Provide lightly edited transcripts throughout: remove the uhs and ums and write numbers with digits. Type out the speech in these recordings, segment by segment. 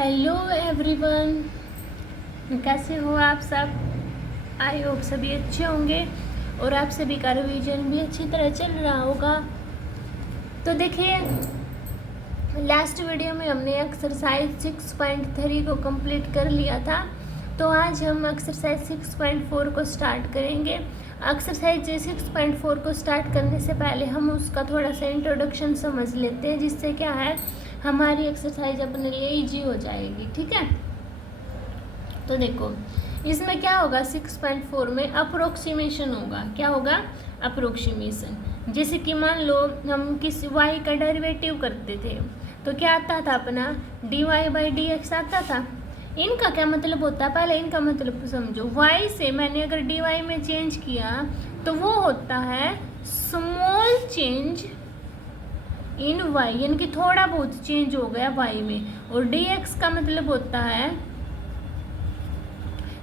Hello everyone, कैसे हो आप सब। आई होप सभी अच्छे होंगे और आप सभी का रिवीजन भी अच्छी तरह चल रहा होगा। तो देखिए, लास्ट वीडियो में हमने एक्सरसाइज 6.3 को कंप्लीट कर लिया था। तो आज हम एक्सरसाइज 6.4 को स्टार्ट करेंगे। एक्सरसाइज 6.4 को स्टार्ट करने से पहले हम उसका थोड़ा सा इंट्रोडक्शन समझ लेते हैं, जिससे क्या है हमारी एक्सरसाइज अपने लिए ईजी हो जाएगी। ठीक है, तो देखो इसमें क्या होगा, 6.4 में अप्रोक्सीमेशन होगा। क्या होगा? अप्रोक्सीमेशन। जैसे कि मान लो हम किसी y का डेरिवेटिव करते थे तो क्या आता था अपना dy/dx आता था। इनका क्या मतलब होता है, पहले इनका मतलब समझो। y से मैंने अगर dy में चेंज किया तो वो होता है स्मॉल चेंज इन y, यानी कि थोड़ा बहुत चेंज हो गया y में। और dx का मतलब होता है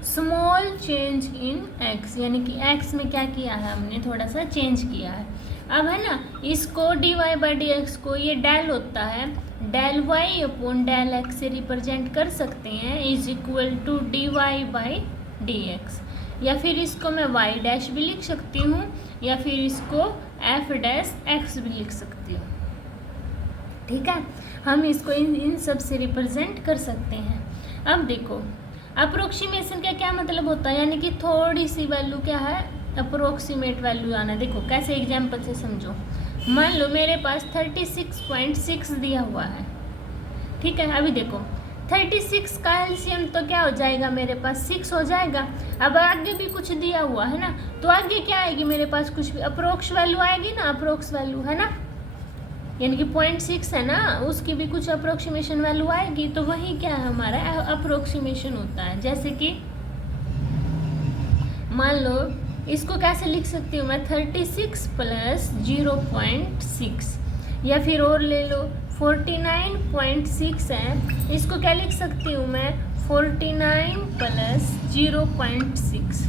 स्मॉल चेंज इन x, यानी कि x में क्या किया है हमने, थोड़ा सा चेंज किया है। अब है ना, इसको dy/dx को ये डेल होता है, del y upon del x से रिप्रेजेंट कर सकते हैं, इज इक्वल टू dy/dx। या फिर इसको मैं y डैश भी लिख सकती हूँ, या फिर इसको f डैश x भी लिख सकती हूँ। ठीक है, हम इसको इन सब से रिप्रेजेंट कर सकते हैं। अब देखो अप्रोक्सीमेशन का क्या मतलब होता है, यानी कि थोड़ी सी वैल्यू क्या है, अप्रोक्सीमेट वैल्यू आना। देखो कैसे एग्जांपल से समझो। मान लो मेरे पास 36.6 दिया हुआ है। ठीक है, अभी देखो 36 का एलसीएम तो क्या हो जाएगा, मेरे पास 6 हो जाएगा। अब आगे भी कुछ दिया हुआ है ना, तो आगे क्या आएगी मेरे पास, कुछ भी अप्रोक्स वैल्यू आएगी ना, अप्रोक्स वैल्यू है ना, यानी कि 0.6 है ना, उसकी भी कुछ अप्रोक्सीमेशन वैल्यू आएगी। तो वही क्या है हमारा अप्रोक्सीमेशन होता है। जैसे कि मान लो इसको कैसे लिख सकती हूँ मैं, 36 प्लस 0.6, या फिर और ले लो 49.6 है, इसको क्या लिख सकती हूँ मैं, 49 प्लस 0.6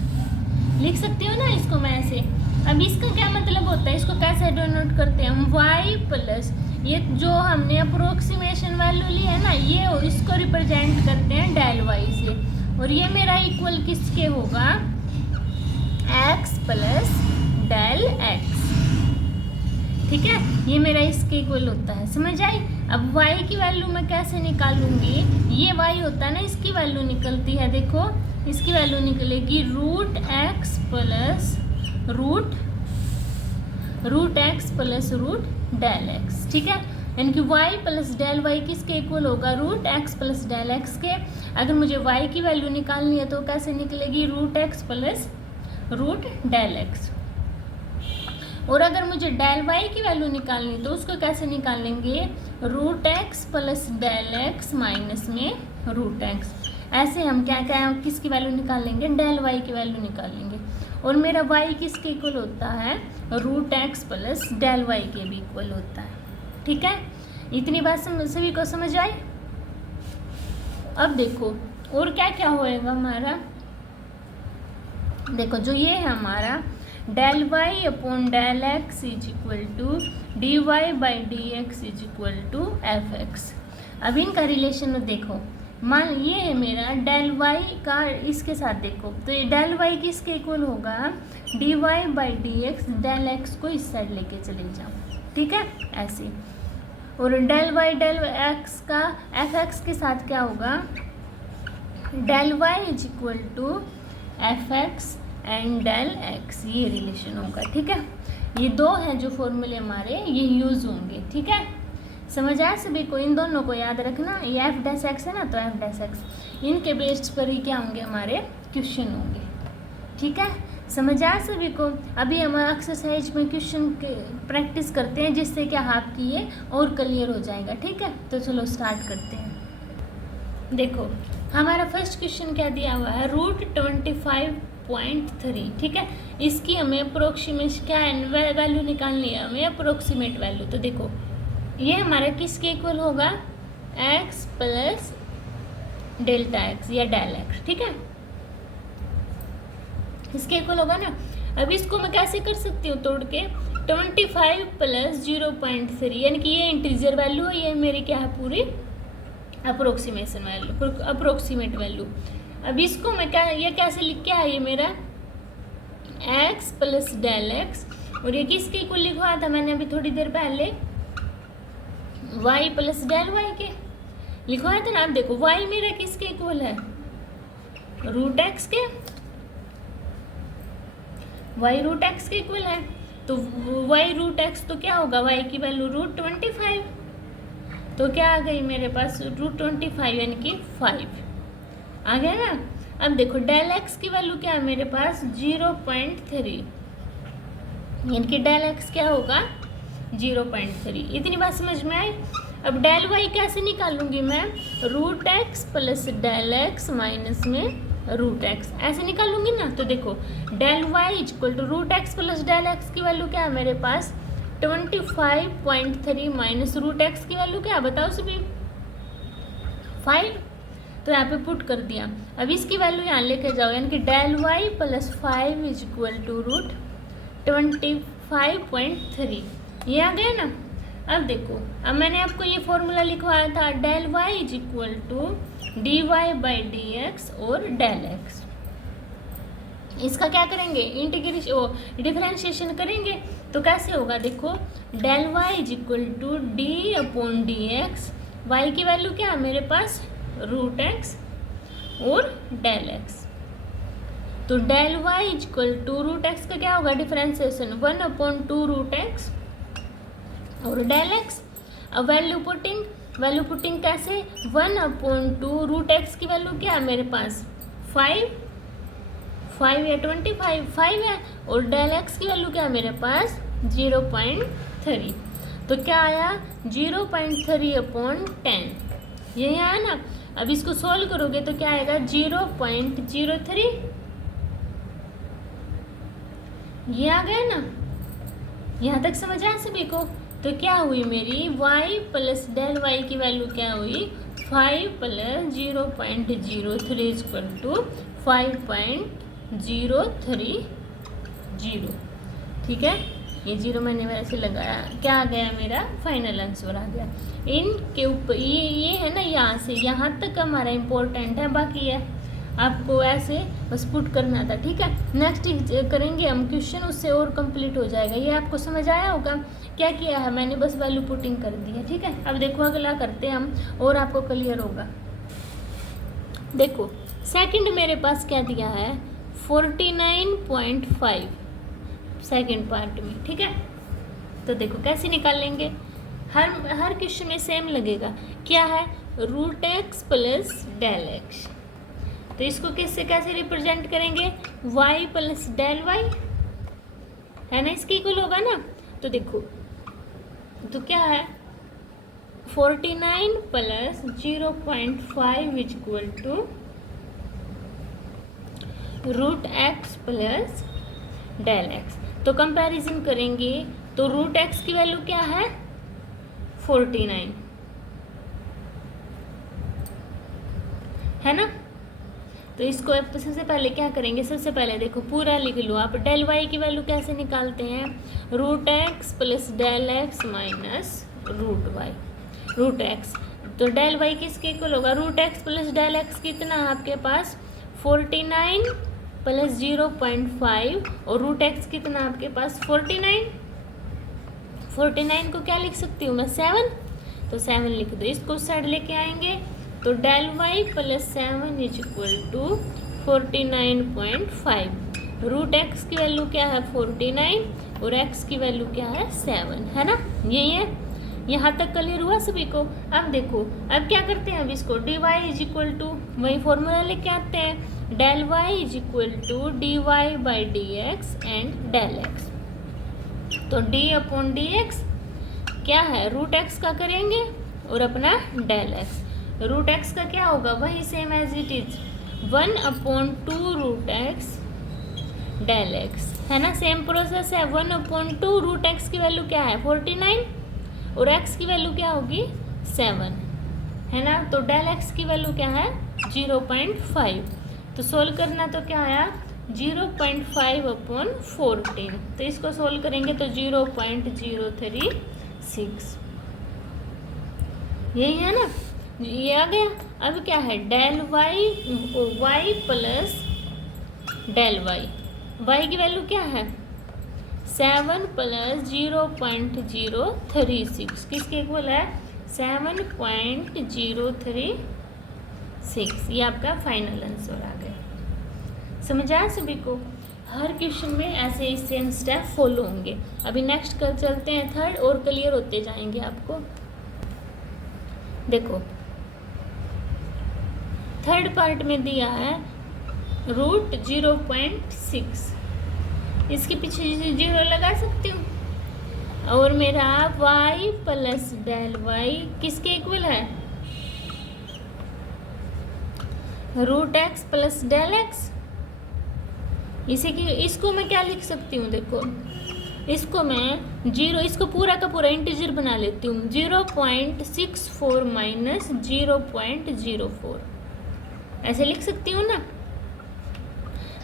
लिख सकती हूँ ना इसको मैं ऐसे। अब इसका क्या मतलब होता है, इसको कैसे डिनोट करते हैं हम, y प्लस ये जो हमने अप्रोक्सीमेशन वैल्यू ली है ना, ये इसको रिप्रेजेंट करते हैं डेल y से, और ये मेरा इक्वल किसके होगा, x प्लस डेल x। ठीक है, ये मेरा इसके इक्वल होता है, समझ आई। अब y की वैल्यू मैं कैसे निकालूंगी, ये y होता है ना, इसकी वैल्यू निकलती है, देखो इसकी वैल्यू निकलेगी √x plus root x plus root del x. ठीक है, यानी कि y प्लस डेल वाई किसके इक्वल होगा, √x प्लस डेल एक्स के। अगर मुझे y की वैल्यू निकालनी है तो कैसे निकलेगी, √x plus root del x. और अगर मुझे डेल y की वैल्यू निकालनी है तो उसको कैसे निकालेंगे, √x plus del x minus में √x। ऐसे हम क्या क्या किसकी वैल्यू निकालेंगे, डेल y की वैल्यू निकालेंगे। और मेरा y किसके इक्वल होता है, √x प्लस डेल y के भी इक्वल होता है। ठीक है, इतनी बात सभी को समझ आई। अब देखो और क्या क्या होएगा हमारा, देखो जो ये है हमारा del y upon del x is equal to dy/dx is equal to fx। अब इनका रिलेशन देखो, मान ये है मेरा डेल y का, इसके साथ देखो तो ये डेल y किसके इक्वल होगा, dy/dx, डेल x को इस साइड लेके चले जाओ। ठीक है, ऐसे। और डेल y डेल x का fx के साथ क्या होगा, del y is equal to fx and del x, ये रिलेशन होगा। ठीक है, ये दो हैं जो फॉर्मूले हमारे ये यूज होंगे। ठीक है, समझ आया सभी को, इन दोनों को याद रखना। ये f डैश x है ना, तो f डैश x, इनके बेस्ड पर ही क्या होंगे हमारे क्वेश्चन होंगे। ठीक है, समझ आया सभी को। अभी हम एक्सरसाइज में क्वेश्चन प्रैक्टिस करते हैं, जिससे क्या आपकी ये और क्लियर हो जाएगा। ठीक है, तो चलो स्टार्ट करते हैं। देखो हमारा फर्स्ट क्वेश्चन क्या दिया हुआ है, √25.3। ठीक है, इसकी हमें अप्रोक्सीमेट क्या है, वैल्यू निकालनी है हमें, अप्रोक्सीमेट वैल्यू। तो देखो ये हमारा किसके इक्वल होगा, x प्लस डेल्टा x या डेल x। ठीक है, इसके इक्वल होगा ना। अब इसको मैं कैसे कर सकती हूँ तोड़ के, 25 प्लस 0.3, यानी कि ये इंटीजर वैल्यू है, ये मेरी क्या है पूरी अप्रोक्सीमेशन वैल्यू, अप्रोक्सीमेट वैल्यू। अब इसको मैं क्या, ये कैसे लिख के आई, ये मेरा x प्लस डेल एक्स, और ये किसके इक्वल लिखवाया था मैंने अभी थोड़ी देर पहले, y प्लस डेल वाई के लिखवाया था ना। अब देखो y मेरा किसके इक्वल है, रूट एक्स के, y रूट एक्स के इक्वल है, तो y रूट एक्स तो क्या होगा, y की वैल्यू रूट 25, तो क्या आ गई मेरे पास रूट 25 यानी कि 5 आ गया ना। अब देखो डेल एक्स की वैल्यू क्या है मेरे पास 0.3, यानी कि डेल एक्स क्या होगा 0.3। इतनी बात समझ में आई। अब डेल वाई कैसे निकालूंगी मैं, root x plus del x minus में रूट एक्स, ऐसे निकालूंगी ना। तो देखो del y equal to root x plus del x की वैल्यू क्या है मेरे पास 25.3 माइनस रूट एक्स की वैल्यू क्या है बताओ सभी 5, तो यहाँ पे पुट कर दिया। अब इसकी वैल्यू यहाँ लेके जाओ, यानी कि del Y plus 5 is equal to root 25.3, ये आ गया ना। अब देखो, अब मैंने आपको ये फॉर्मूला लिखवाया था del y is equal to d y by d x और डेल एक्स, इसका क्या करेंगे इंटीग्रेशन, ओ डिफरेंशिएशन करेंगे। तो कैसे होगा देखो, del y is equal to d upon d x, y की वैल्यू क्या है मेरे पास रूट एक्स और डेल एक्स, तो del y is equal to root x का क्या होगा डिफरेंशिएशन 1/2 रूट एक्स और डेल एक्स। अब वैल्यू पुटिंग कैसे 1/2 रूट एक्स की वैल्यू क्या है मेरे पास 5 या 25 है, और डेल एक्स की वैल्यू क्या है मेरे पास 0.3, तो क्या आया 0.3/10, यही आया ना। अब इसको सोल्व करोगे तो क्या आएगा 0.03, ये आ गया ना। यहाँ तक समझ आया सभी को। तो क्या हुई मेरी y प्लस डेल वाई की वैल्यू क्या हुई 5 प्लस 0.03 इक्वल टू 5.030, ठीक है। ये जीरो मैंने वैसे लगाया, क्या आ गया मेरा फाइनल आंसर आ गया। इनके ऊपर ये है ना, यहाँ से यहाँ तक हमारा इम्पोर्टेंट है, बाकी है आपको ऐसे बस पुट करना था, ठीक है। नेक्स्ट करेंगे हम क्वेश्चन, उससे और कंप्लीट हो जाएगा। ये आपको समझ आया होगा क्या किया है मैंने, बस वैल्यू पुटिंग कर दी है, ठीक है। अब देखो अगला करते हैं हम और आपको क्लियर होगा। देखो सेकंड मेरे पास क्या दिया है 49.5 सेकंड पार्ट में, ठीक है। तो देखो कैसे निकालेंगे, हर क्वेश्चन में सेम लगेगा, क्या है root x plus del x, तो इसको किससे कैसे रिप्रेजेंट करेंगे y प्लस डेल वाई, है ना, इसके इक्वल होगा ना। तो देखो तो क्या है 49 plus 0.5 is equal to root x plus del x. तो कंपैरिजन करेंगे तो रूट एक्स की वैल्यू क्या है 49, है ना। तो इसको अब तो सबसे पहले क्या करेंगे, सबसे पहले देखो पूरा लिख लो आप, डेल वाई की वैल्यू कैसे निकालते हैं root x plus del x minus root x. तो डेल वाई किसके इक्वल होगा root x plus del x कितना है आपके पास 49 प्लस 0.5 और रूट एक्स कितना आपके पास 49 को क्या लिख सकती हूँ मैं 7, तो 7 लिख दो। इसको उस साइड लेके आएंगे तो del Y plus 7 is equal to 49.5, root x की वैल्यू क्या है 49 और एक्स की वैल्यू क्या है 7, है ना, यही है। यहाँ तक क्लियर हुआ सभी को। अब देखो अब क्या करते हैं, अब इसको d y is equal to वही फॉर्मूला लेके आते हैं, del y is equal to d y by d x and del x. तो डी अपॉन डी एक्स क्या है रूट एक्स का करेंगे और अपना डेल एक्स, रूट एक्स का क्या होगा वही same as it is 1/2 root x del x, है ना, सेम प्रोसेस है। 1/2 रूट एक्स की वैल्यू क्या है 49 और एक्स की वैल्यू क्या होगी 7, है ना। तो डेल एक्स की वैल्यू क्या है 0.5, तो सोल्व करना तो क्या आया 0.5/14, तो इसको सोल्व करेंगे तो 0.036, यही है ना। ये आ गया। अब क्या है, del Y plus del y की वैल्यू क्या है 7 प्लस 0.036 किसके इक्वल है 7.036। ये आपका फाइनल आंसर आ गया। समझ आया सभी को? हर क्वेश्चन में ऐसे ही सेम स्टेप फॉलो होंगे। अभी नेक्स्ट कर चलते हैं थर्ड, और क्लियर होते जाएंगे आपको। देखो थर्ड पार्ट में दिया है रूट 0.6, इसके पीछे जीरो लगा सकती हूँ, और मेरा y प्लस डेल वाई किसके इक्वल है root x plus del x. इसे की इसको मैं क्या लिख सकती हूँ, देखो इसको मैं जीरो, इसको पूरा का पूरा इंटीजर बना लेती हूँ 0.64 माइनस 0.04 ऐसे लिख सकती हूँ ना।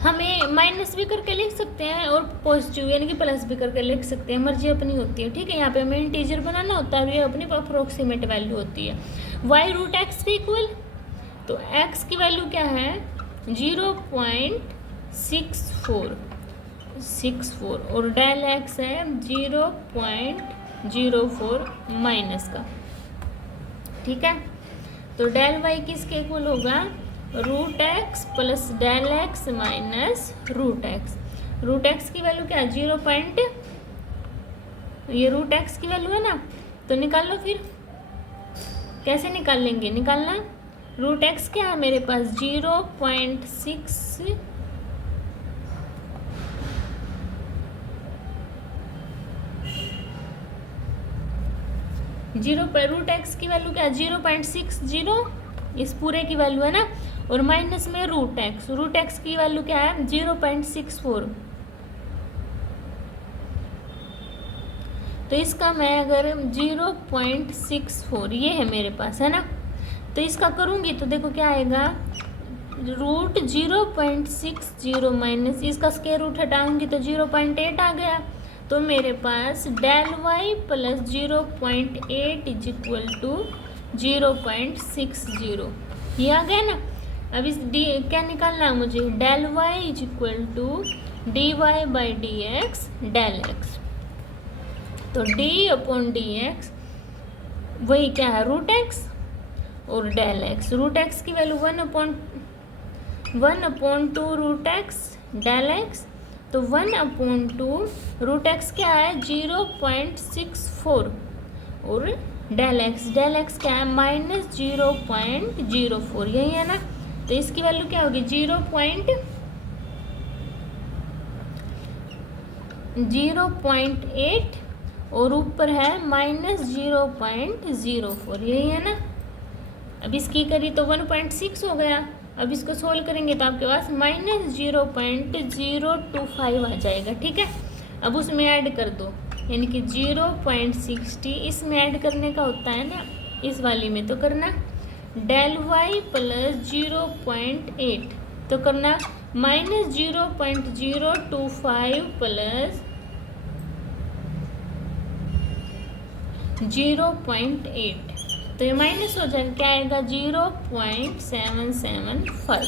हमें माइनस भी करके लिख सकते हैं और पॉजिटिव यानी कि प्लस भी करके लिख सकते हैं, मर्जी अपनी होती है। ठीक है, यहाँ पे हमें इंटीजर बनाना होता है और ये अपनी अप्रोक्सीमेट वैल्यू होती है। y रूट एक्स के इक्वल, तो x की वैल्यू क्या है 0.64 और डेल x है 0.04 माइनस का। ठीक है, तो डेल y किसके इक्वल होगा root x plus del x minus root x. Root x की वैल्यू क्या है 0. ये रूट एक्स की वैल्यू है ना, तो निकाल लो। फिर कैसे निकाल लेंगे, निकालना रूट एक्स क्या है मेरे पास 0.6 रूट एक्स की वैल्यू क्या है 0.60, इस पूरे की वैल्यू है ना, और माइनस में रूट एक्स की वैल्यू क्या है 0.64। तो इसका मैं अगर 0.64 ये है मेरे पास है ना, तो इसका करूँगी तो देखो क्या आएगा रूट 0.60 माइनस इसका स्क्वायर रूट हटाऊंगी तो 0.8 आ गया। तो मेरे पास del Y plus 0.8 is equal to 0.60 ये आ गया ना। अब इस डी क्या निकालना है मुझे, del y is equal to d y by d x del x. तो डी अपॉन डी एक्स वही क्या है रूट एक्स और डेल एक्स। रूट एक्स की value 1/2 root x del x, तो 1/2 रूट एक्स क्या है 0.64 और डेल एक्स क्या है माइनस 0.04 यही है ना। तो इसकी वैल्यू क्या होगी 0.8 और ऊपर है माइनस 0.04 यही है ना। अब इसकी करी तो 1.6 हो गया। अब इसको सोल्व करेंगे तो आपके पास माइनस 0.025 आ जाएगा। ठीक है, अब उसमें ऐड कर दो यानी कि 0.60 इसमें ऐड करने का होता है ना, इस वाली में तो करना डेल वाई प्लस 0.8 तो करना माइनस 0.025 प्लस 0.8 तो ये माइनस हो जाएगा, क्या आएगा 0.775।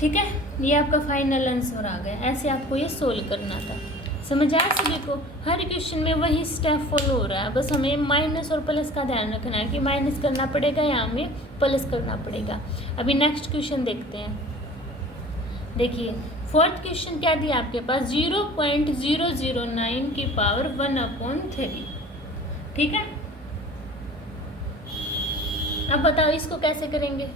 ठीक है, ये आपका फाइनल आंसर आ गया। ऐसे आपको ये सोल्व करना था। समझ आया सभी को? हर क्वेश्चन में वही स्टेप फॉलो हो रहा है, बस हमें माइनस और प्लस का ध्यान रखना है कि माइनस करना पड़ेगा या हमें प्लस करना पड़ेगा। अभी नेक्स्ट क्वेश्चन देखते हैं। देखिए फोर्थ क्वेश्चन क्या दिया आपके पास 0.009 की पावर 1/3। ठीक है, अब बताओ इसको कैसे करेंगे।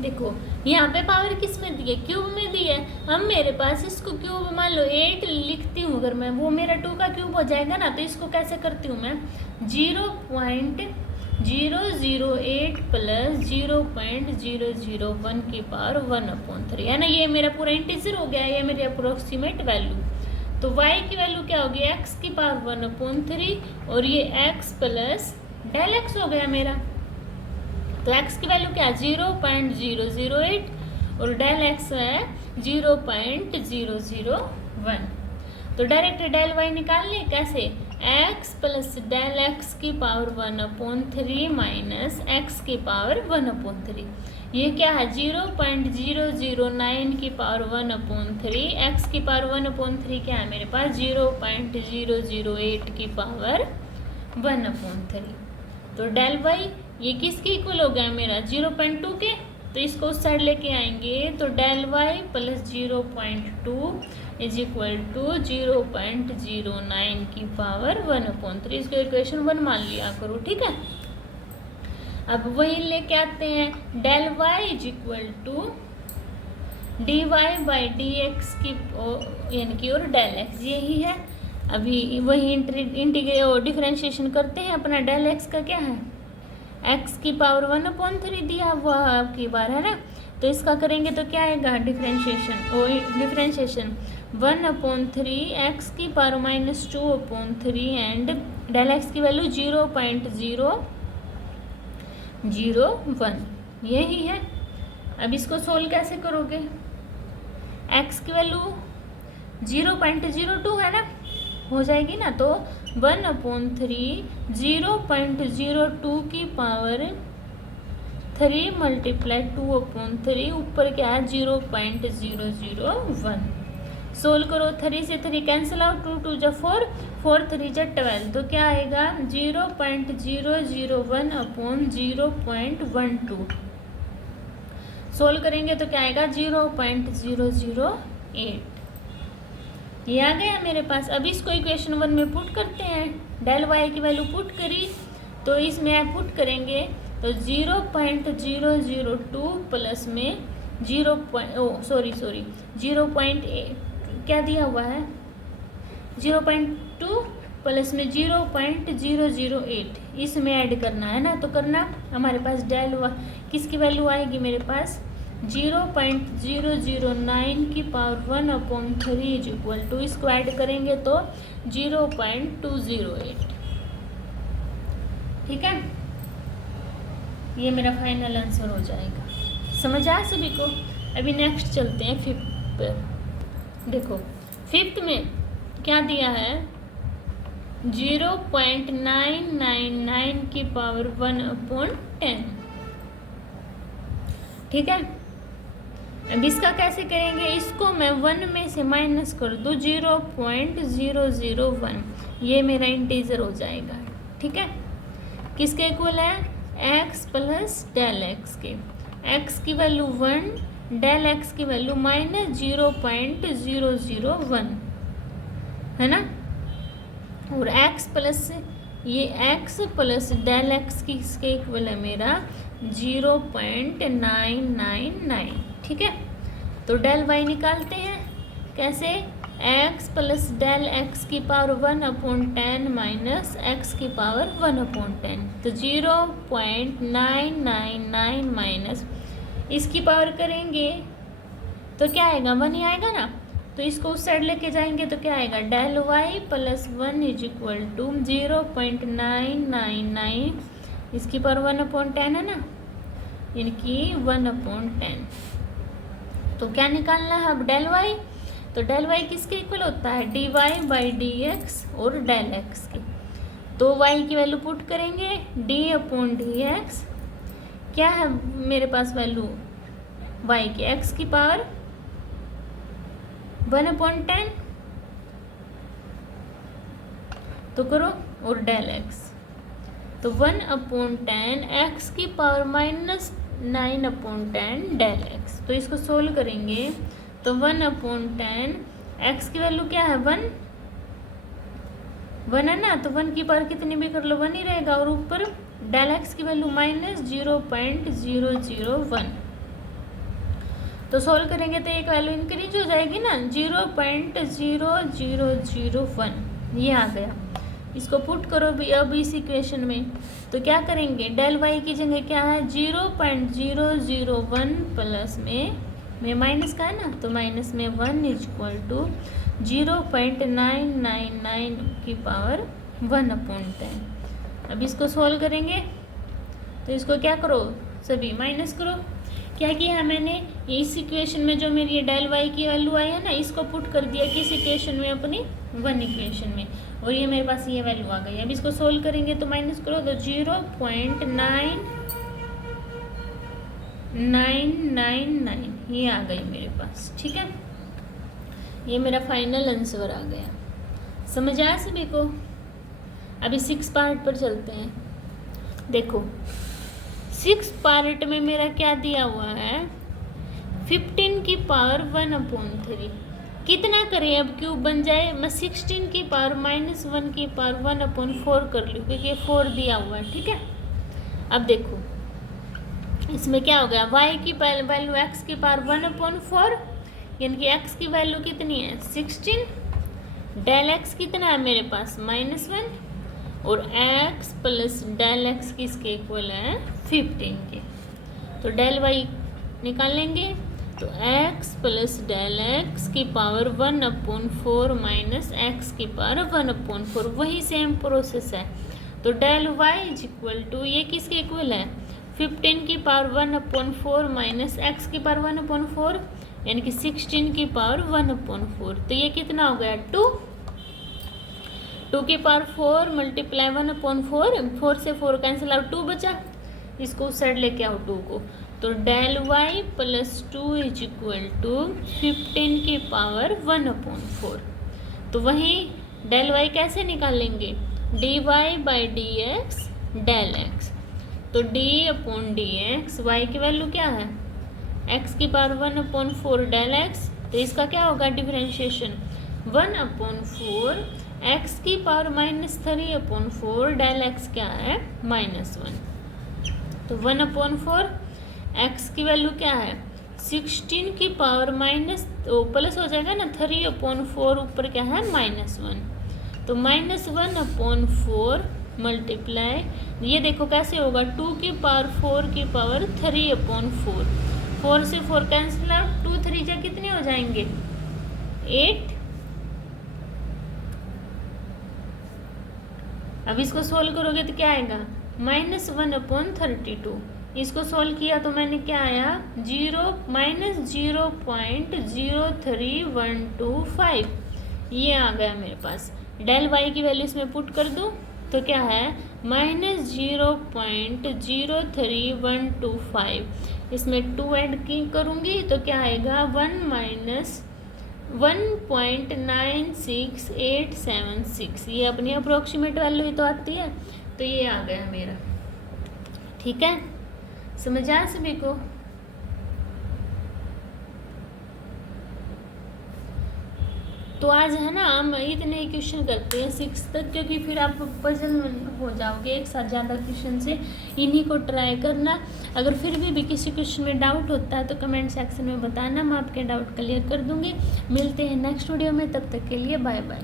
देखो यहाँ पे पावर किस में दी है, क्यूब में दी है। हम मेरे पास इसको क्यूब मान लो 8 लिखती हूँ, अगर मैं वो मेरा 2 का क्यूब हो जाएगा ना। तो इसको कैसे करती हूँ मैं 0.008 प्लस 0.001 की पावर 1/3 है ना। ये मेरा पूरा इंटीजर हो गया, ये मेरी अप्रोक्सीमेट वैल्यू। तो y की वैल्यू क्या होगी x की पावर 1/3 और ये x प्लस डेल x हो गया मेरा। तो x की वैल्यू क्या है 0.008 और डेल x है 0.001। तो डायरेक्ट डेल y निकाल लें कैसे, एक्स प्लस डेल एक्स की पावर 1/3 माइनस एक्स की पावर 1/3। ये क्या है 0.009 की पावर 1/3, एक्स की पावर 1/3 क्या है मेरे पास 0.008 की पावर 1/3। तो डेल वाई ये किसके इक्वल हो गया मेरा 0.2 के, तो इसको उस साइड लेके आएंगे तो del Y plus 0.2 is equal to 0.09 की पावर 1/3। इसको इक्वेशन 1 मान लिया करो, ठीक है। अब वही लेके आते हैं del y is equal to d y by d x की यानी कि और डेल एक्स यही है। अभी वही डिफरेंशिएशन करते हैं। अपना डेल एक्स का क्या है एक्स की पावर 1/3 दिया हुआ आपकी बार है ना, तो इसका करेंगे तो क्या आएगा डिफरेंशिएशन 1/3 एक्स की पावर -2/3 एंड डेल एक्स की वैल्यू 0.001 यही है। अब इसको सोल्व कैसे करोगे, एक्स की वैल्यू 0.02 है ना, हो जाएगी ना, तो 1/3 0.02 की पावर 3 मल्टीप्लाई 2/3 ऊपर क्या है 0.001। सोल्व करो, 3 से 3 कैंसिल आउट, 2 2 जा 4, 4 3 जा 12, तो क्या आएगा 0.001/0.12। सोल्व करेंगे तो क्या आएगा 0.008। ये आ गया मेरे पास। अब इसको इक्वेशन 1 में पुट करते हैं। डेल वाई की वैल्यू पुट करी तो इसमें आप पुट करेंगे तो 0.002 प्लस में 0. क्या दिया हुआ है 0.2 प्लस में 0.008 इसमें ऐड करना है ना, तो करना हमारे पास डेल वाई किसकी वैल्यू आएगी मेरे पास 0.009 की पावर 1/3 इज इक्वल टू, इसको ऐड करेंगे तो 0.208। ठीक है, ये मेरा फाइनल आंसर हो जाएगा। समझ आया सभी को। अभी नेक्स्ट चलते हैं 5th पर। देखो 5th में क्या दिया है 0.999 की पावर 1/10। ठीक है, अब इसका कैसे करेंगे, इसको मैं 1 में से माइनस कर दूँ 0.001, ये मेरा इंटीजर हो जाएगा। ठीक है, किसके इक्वल है x प्लस डेल एक्स के, x की वैल्यू 1 डेल एक्स की वैल्यू -0.001 है ना, और x प्लस ये x प्लस डेल एक्स की इसके इक्वल है मेरा 0.999। ठीक है, तो डेल वाई निकालते हैं कैसे, x प्लस डेल एक्स की पावर 1/10 माइनस एक्स की पावर 1/10, तो 0.999 माइनस इसकी पावर करेंगे तो क्या आएगा 1 ही आएगा ना, तो इसको उस साइड लेके जाएंगे तो क्या आएगा del Y plus 1 is equal to 0.999 इसकी पावर 1/10 है ना, इनकी 1/10। तो क्या निकालना है अब डेल वाई, तो डेल वाई किसके इक्वल होता है d y by d x और डेल एक्स की, तो वाई की वैल्यू पुट करेंगे d/dx, क्या है मेरे पास वैल्यू वाई की एक्स की पावर 1/10, तो करो, और डेल एक्स तो 1/10 एक्स की पावर -9/10 डेल एक्स, तो इसको सोल्व करेंगे तो 1/10 एक्स की वैल्यू क्या है 1 है ना, तो 1 की पावर कितनी भी कर लो 1 ही रहेगा, और ऊपर डेल एक्स की वैल्यू -0.001, तो सोल्व करेंगे तो एक वैल्यू इंक्रीज हो जाएगी ना 0.0001, ये आ गया। इसको पुट करो भी अब इस इक्वेशन में, तो क्या करेंगे डेल वाई की जगह क्या है 0.001 प्लस में माइनस का है ना, तो माइनस में 1 इज इक्वल टू 0.999 की पावर 1/10। अब इसको सोल्व करेंगे तो इसको क्या करो सभी माइनस करो, क्या किया मैंने इस इक्वेशन में जो मेरी डेल वाई की वैल्यू आई है ना, इसको पुट कर दिया किस इक्वेशन में अपनी 1 इक्वेशन में, और ये मेरे पास ये वैल्यू आ गई। अब इसको सोल्व करेंगे तो माइनस करो तो 0.9999 ये आ गई मेरे पास। ठीक है, ये मेरा फाइनल आंसर आ गया। समझ आया सभी को? अभी 6 पार्ट पर चलते हैं। देखो 6 पार्ट में मेरा क्या दिया हुआ है, 15 की पावर 1/3। कितना करें अब क्यूब बन जाए, मैं 16 की पावर -1 की पावर 1/4 कर लूँ क्योंकि ये 4 दिया हुआ है। ठीक है, अब देखो इसमें क्या हो गया, y की वैल्यू x की पावर 1/4 यानी कि x की वैल्यू कितनी है 16, डेल x कितना है मेरे पास -1 और x प्लस डेल x किसके इक्वल है 15 के। तो डेल y निकालेंगे तो x प्लस डेल x की पावर 1/4 माइनस x की पावर 1/4 वही सेम प्रोसेस है। तो del y is equal to ये किसके इक्वल है 15 की पावर 1/4 माइनस x की पावर 1/4 यानी कि 16 की पावर 1/4। तो ये कितना हो गया 2 की पावर 4 मल्टीप्लाई 1/4, 4 से 4 कैंसिल आउट 2 बचा, इसको उस साइड लेके आओ 2 को। तो del y plus 2 is equal to 15 की पावर 1/4। तो वहीं डेल y कैसे निकालेंगे, dy by d x del x। तो d/dx y की वैल्यू क्या है x की पावर 1/4 डेल x, तो इसका क्या होगा डिफरेंशिएशन 1/4 x की पावर -3/4 डेल x क्या है -1। तो 1/4 x की वैल्यू क्या है 16 की पावर प्लस हो जाएगा ना 3/4 ऊपर क्या है -1। तो -1/4 मल्टीप्लाई ये देखो कैसे होगा 2 की पावर 4 की पावर 3/4, 4 से 4 कैंसिल आउट, 2 3 जा कितने हो जाएंगे 8। अब इसको सोल्व करोगे तो क्या आएगा -1/32। इसको सोल्व किया तो मैंने क्या आया -0.03125 ये आ गया मेरे पास। डेल y की वैल्यू इसमें पुट कर दूं तो क्या है -0.03125, इसमें 2 ऐड की करूँगी तो क्या आएगा 1-1.96876। ये अपनी अप्रोक्सीमेट वैल्यू ही तो आती है। तो ये आ गया मेरा। ठीक है, समझ आया सभी को? तो आज है ना हम इतने ही क्वेश्चन करते हैं 6 तक, क्योंकि फिर आप पजल हो जाओगे एक साथ ज़्यादा क्वेश्चन से। इन्हीं को ट्राई करना। अगर फिर भी किसी क्वेश्चन में डाउट होता है तो कमेंट सेक्शन में बताना, मैं आपके डाउट क्लियर कर दूँगी। मिलते हैं नेक्स्ट वीडियो में, तब तक के लिए बाय बाय।